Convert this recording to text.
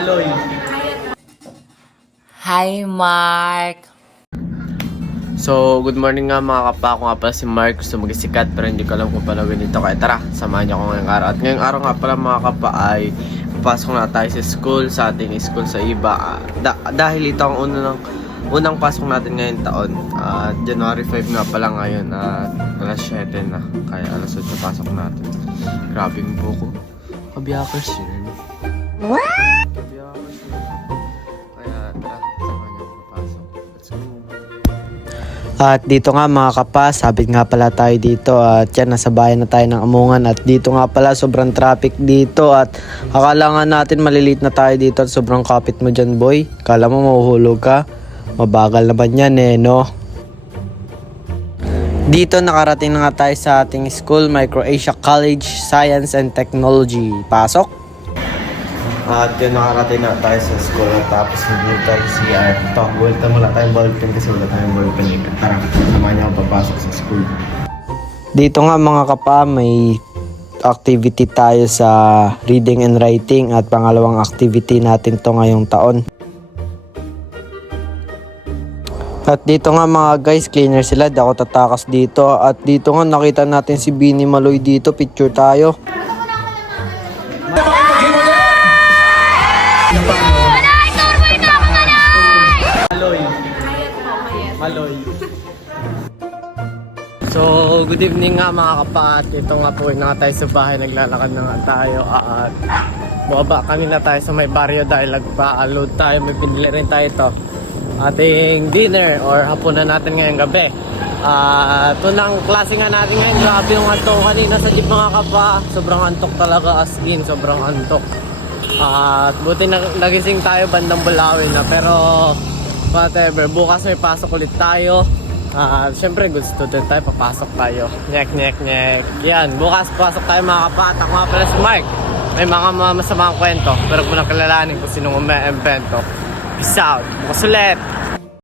Maloy. Hi, Mark! So, good morning nga mga kapa. Ako nga pala si Mark. Gusto magisikat pero hindi ko alam kung paano ganito. Kaya tara, samahan niyo ako ngayong araw. At ngayong araw nga pala mga kapa ay papasok na tayo sa school, sa ating school sa iba. Dahil ito ang unang pasok natin ngayong taon. January 5 nga pala ngayon at alas 7 na. Kaya alas 8 pasok natin. Grabe yung buko. Kabiyakers yun. What? Kabiyakers yun. Kaya tara, samahan niyo ako papasok. Let's go. At dito nga mga kapas, sabit nga pala tayo dito at yan, nasa bayan na tayo ng Amungan. At dito nga pala sobrang traffic dito at akala nga natin malilit na tayo dito at sobrang kapit mo dyan boy. Kala mo mahuhulog ka, mabagal naman yan no. Dito nakarating na nga tayo sa ating school, Microasia College Science and Technology. Pasok! At yun, nakarating na tayo sa school at tapos hindi tayo CR. Ito, buwelta mula tayong ballpen kasi wala tayong ballpen. Tara, samahan niyo ako papasok sa school. Dito nga mga kapa, may activity tayo sa reading and writing at pangalawang activity natin to ngayong taon. At dito nga mga guys, cleaner sila, di ako tatakas dito. At dito nga nakita natin si Bini Maloy dito, picture tayo. Maloy. Maloy. So, good evening nga mga kapat. Ito nga po na tayo sa bahay, naglalakad na nga tayo. At bumaba kami na tayo sa may baryo dahil nagpa-load tayo. May pinili rin tayo ito. Ating dinner or hapunan natin ngayong gabi. Ito na ang klase nga natin ngayon. Grabe yung antok kanina sa jeep mga kapa. Sobrang antok talaga as in. Sobrang antok. At buti nagising tayo bandang Bulawin na. Pero whatever, bukas may pasok ulit tayo. Siyempre good student tayo, papasok tayo. Nyek. Yan, bukas pasok tayo mga kapat. Ako nga pala si Mark. May mga masamang kwento pero kung nakilalanin kung sinong umi-invento. Peace out, bukas ulit.